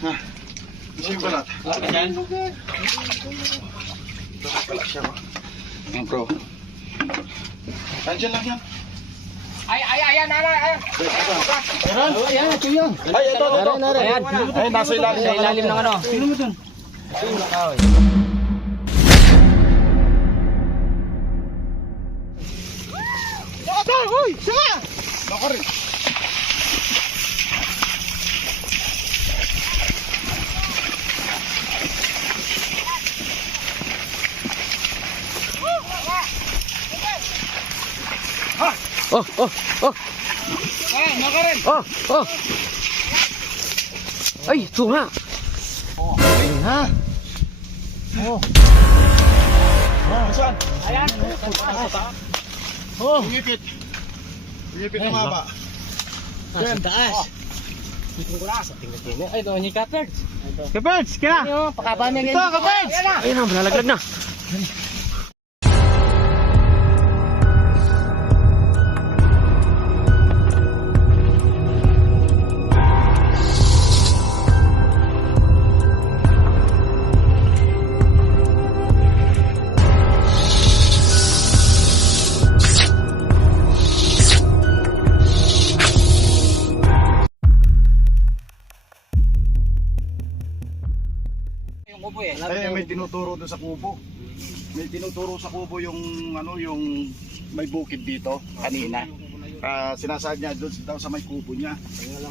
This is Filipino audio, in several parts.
Ha? Isa yung balat. Ayan. Dapat pala siya ba? Ayan bro. Andiyan lang yan. Ay, ay, ayan, ayan, ayan. Meron? Ayan, ito yun. Ay, ito, ito. Ayan. Ay, nasa ilalim. Sa ilalim ng ano. Sino mo dun? Ito, uy! Siya! Baka Oh, oh, oh, Ay, naka rin. oh, oh. Ay, ito nga. Ay, ha? Oh. Oh, saan? Ayan. Oh. Ipit. Ipit ng maba. Nasa taas. Ay, doon yung cutters. Kapads, kaya! Ano, pakaba niya Ito, kapads! Ayan na. Ayun na, malalaglag na. Eh, may tinuturo doon sa kubo. May tinuturo sa kubo yung ano, yung may bukid dito kanina. Ah, sinasabi niya doon daw sa may kubo niya.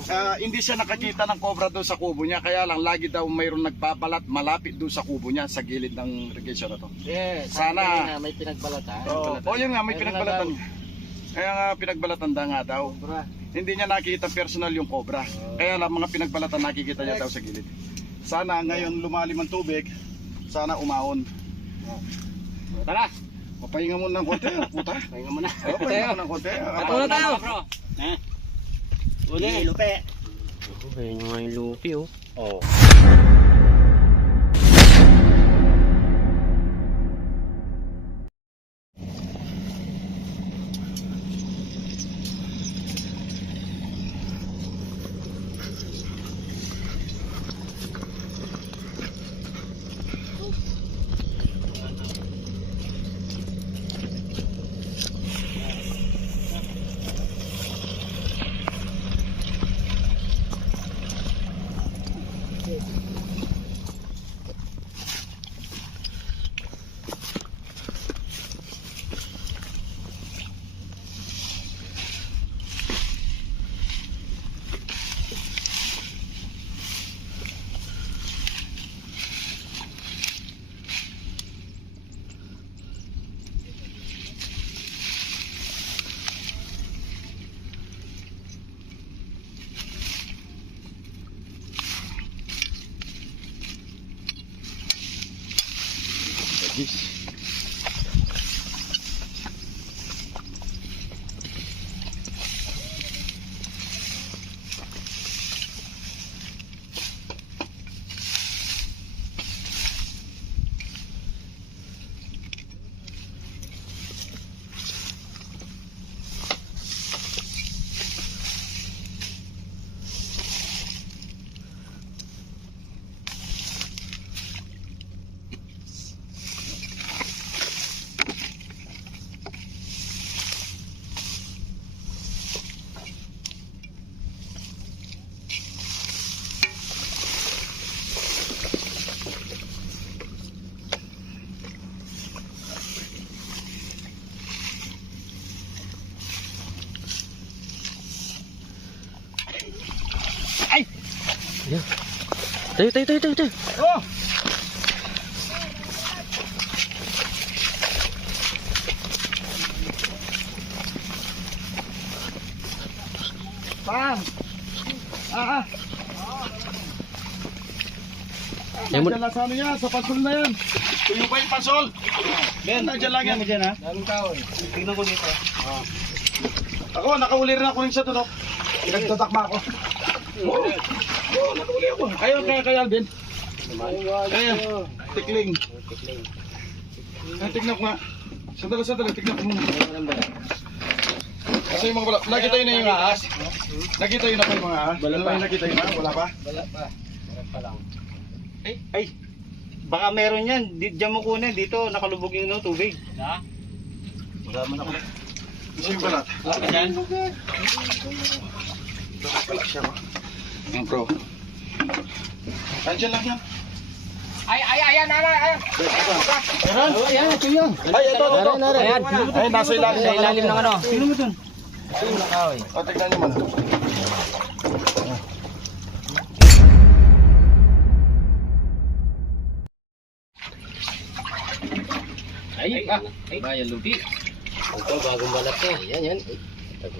Ah, hindi siya nakakita ng cobra doon sa kubo niya, kaya lang lagi daw mayroong nagpapalat malapit doon sa kubo niya sa gilid ng irrigation na to. Yes. Sana. May pinagbalatan. Oh, oh yun nga, may pinagbalatan. Kaya nga pinagbalatan da nga daw. Hindi niya nakita personal yung cobra. Kaya lang mga pinagbalatan nakikita niya daw sa gilid. Sana ngayon lumalim ang tubig, sana umahon. Tara. Mapahinga mo ng konti, puta. Pahinga mo na. Oh, pahinga mo ng konti. Ato na tayo. Bro. Ha? Uli. Lupe. Nga yung lupi, oh. Oh. Tayo, tayo, tayo, tayo, tayo. Oh! Saan? Ah, ah. Yan mo- Nandiyan lang sa ano yan, sa pansol na yan. Tuyo ba yung pansol? Ben, nandiyan lang yan. Nandiyan ha? Daming tao eh. Tingnan ko dito. Ako, nakauli rin ako rin sa tunok. Nagtatakma ako. Oo, nakauli ako. Kayo, kaya kaya Alvin. Kaya, tikling. Ay, tignan ko nga. Sandali, sandali, tignan ko muna. Kasi mga bala, nakita yun na yung ahas. Nakita yun na po yung mga ahas. Wala pa. Nakita yun na, wala pa. Wala pa. Ay, ay. Baka meron yan. Di, diyan mo kunin. Dito, nakalubog yung no, tubig. Ha? Wala man ako. Kasi yung balat. Ayan. Yan bro. Andiyan lang yan. Ay, ay, ayan, ayan, ayan. Meron? Ayan, ito yun. Ay, ito, ito. ito. Ayan. Ay, nasa ilalim. Sa ilalim ng ano? Sino mo dun? O, tignan nyo man. Ay, ah, ay, bayan lupi. Ito, bagong balat to. Ayan, yan.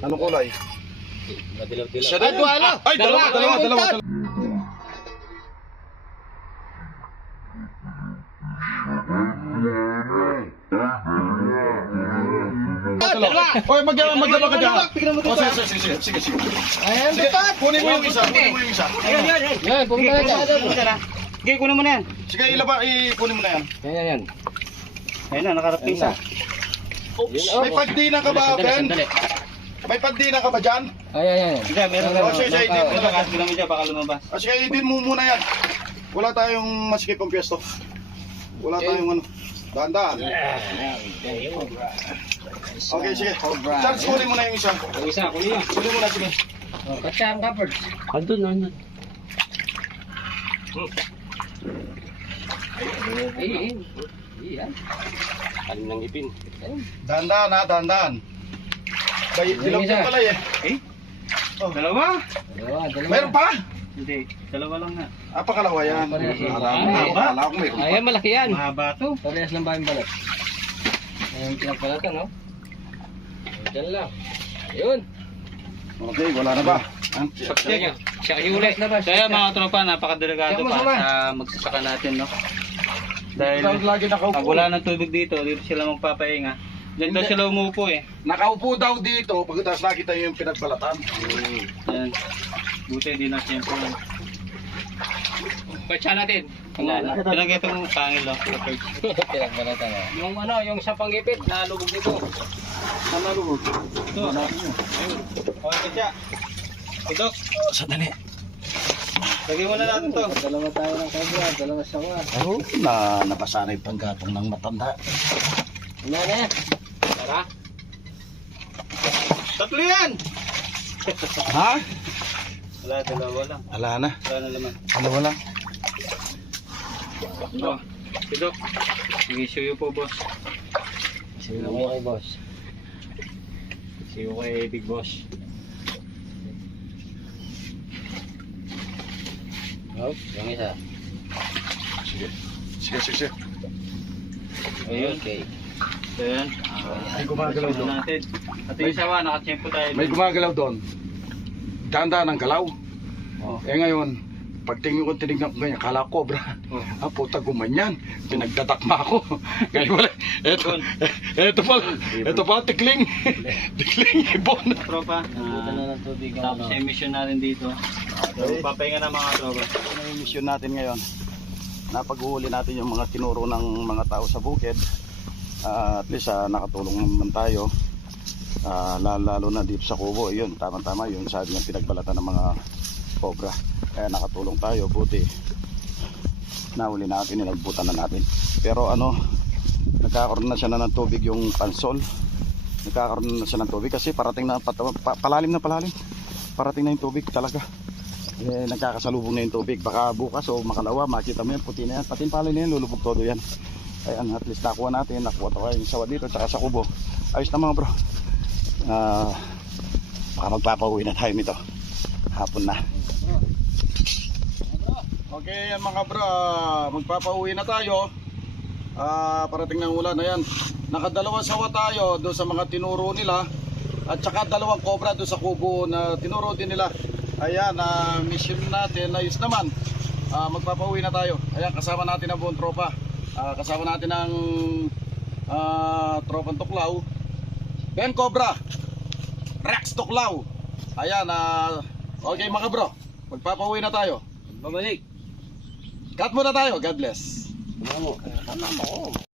Anong kulay? Siya din. Ay, dalawa, dalawa, dalawa. dalawa. Dalawa. Oy, mag magdala ka dyan. O, sige, sige, sige, sige, sige. Ayan, Sige, kunin mo yung isa, kunin mo yung isa. Ayan, yan, yan. Yan, pumunta na dyan. kunin mo na. Sige, kunin mo na yan. Sige, ilaba, i-kunin mo na yan. Yan, yan, yan. Ayun na, nakarap Ayun isa. na. Oops, oh. may pagdina ka ba, Sandali, Ben? sandali. May pagdina ka ba dyan? Ay, ay, ay. Hindi, meron Oh, sige, sige, hindi. kasi mo dyan, baka lumabas. Ah, sige, idin mo muna yan. Wala tayong masikip ang pwesto. Wala tayong ano. Dahan-dahan. Okay, sige. Charles, kunin mo na yung isa. Ang isa, kunin yun. Kunin mo na, sige. Oh, Katsa ang covered. Andun, andun. Ay, ay. Ayan. Alim ng ipin. Ayun. Dahan-dahan ha, dahan-dahan. Bay, isa. din pala eh. Eh? Oh. Dalawa? Dalawa, dalawa. Mayroon pa? Hindi, dalawa lang na. Ah, pakalawa yan. Mo, Ay, akala ko pa. Ayan, malaki yan. Mahaba to. Parehas lang ba yung balat? Ayan, pinagbalatan, no? Diyan lang. Ayun. Okay, wala na ba? Siya, siya ulit. Kaya mga tropa, napakadelikado pa sa magsasaka natin, no? Dahil wala ng tubig dito, dito sila magpapahinga. Diyan daw sila umupo eh. Nakaupo daw dito pagkatapos nakita yung pinagbalatan. Yan. Buti di na siyempre. Patsa natin. Pinag ito mo pangil, no? Pinagbalatan, no? Yung ano, yung sa panggipit, nalubog dito. Ano lubog? Ito. Ayun. Okay, siya. Tudok. Sandali. Lagay mo na natin to. Dalawa tayo ng kabra, dalawa sa wa. Oh, na napasanay panggatong ng matanda. Ano na yan? Tara. Tatlo yan! Ha? Wala, dalawa lang. Wala na. Wala na naman. Ano wala? Oh, Tudok. Sige, suyo po, boss. Sino mo kay boss? Suyo kay Big Boss. Oh, yung isa. Sige. Sige, sige, sige. Ayun. Okay. So yan. May gumagalaw doon. natin. At yung isa wa, nakachempo tayo. May gumagalaw doon. Tanda ng galaw. Oh. Eh ngayon, pagtingin ko tinignan ko ganyan, kala ko, cobra. Oh. Ah, puta gumanyan. Pinagdatakma ako. Ngayon wala. Eto, eto pala. Eto pala, tikling. tikling, ibon. Tropa. Buta na ah, ng tubig ang Tapos ano. emission natin dito. So, papahinga na mga tropa. Ano yung mission natin ngayon? Napag-uhuli natin yung mga tinuro ng mga tao sa bukid. Ah, at least ah, nakatulong naman tayo. Ah, lalo, na dito sa kubo. Yun, tama-tama yun. Sabi ng pinagbalatan ng mga cobra. Kaya nakatulong tayo. Buti nahuli natin, nilagbutan na natin. Pero ano, nagkakaroon na siya na ng tubig yung pansol. Nagkakaroon na siya ng tubig kasi parating na palalim na palalim. Parating na yung tubig talaga eh, nagkakasalubong na yung tubig. Baka bukas o makalawa, makita mo yan, puti na yan. Pati palay na yan, lulubog todo yan. Ayan, at least nakuha natin, nakuha tayo yung sawa dito, tsaka sa kubo. Ayos na mga bro. Ah, baka magpapauwi na tayo nito. Hapon na. Okay, yan mga bro, ah, magpapauwi na tayo. Ah, parating ng ulan, ayan. Nakadalawang sawa tayo doon sa mga tinuro nila. At saka dalawang cobra doon sa kubo na tinuro din nila. Ayan, na mission natin, ayos naman. Ah, magpapauwi na tayo. Ayan, kasama natin ang buong tropa. Ah, kasama natin ang ah, tropang tuklaw. Ben Cobra. Rex Tuklaw. Ayan, ah, okay mga bro. Magpapauwi na tayo. Babalik. Cut muna tayo. God bless. Ano mo? Ano mo?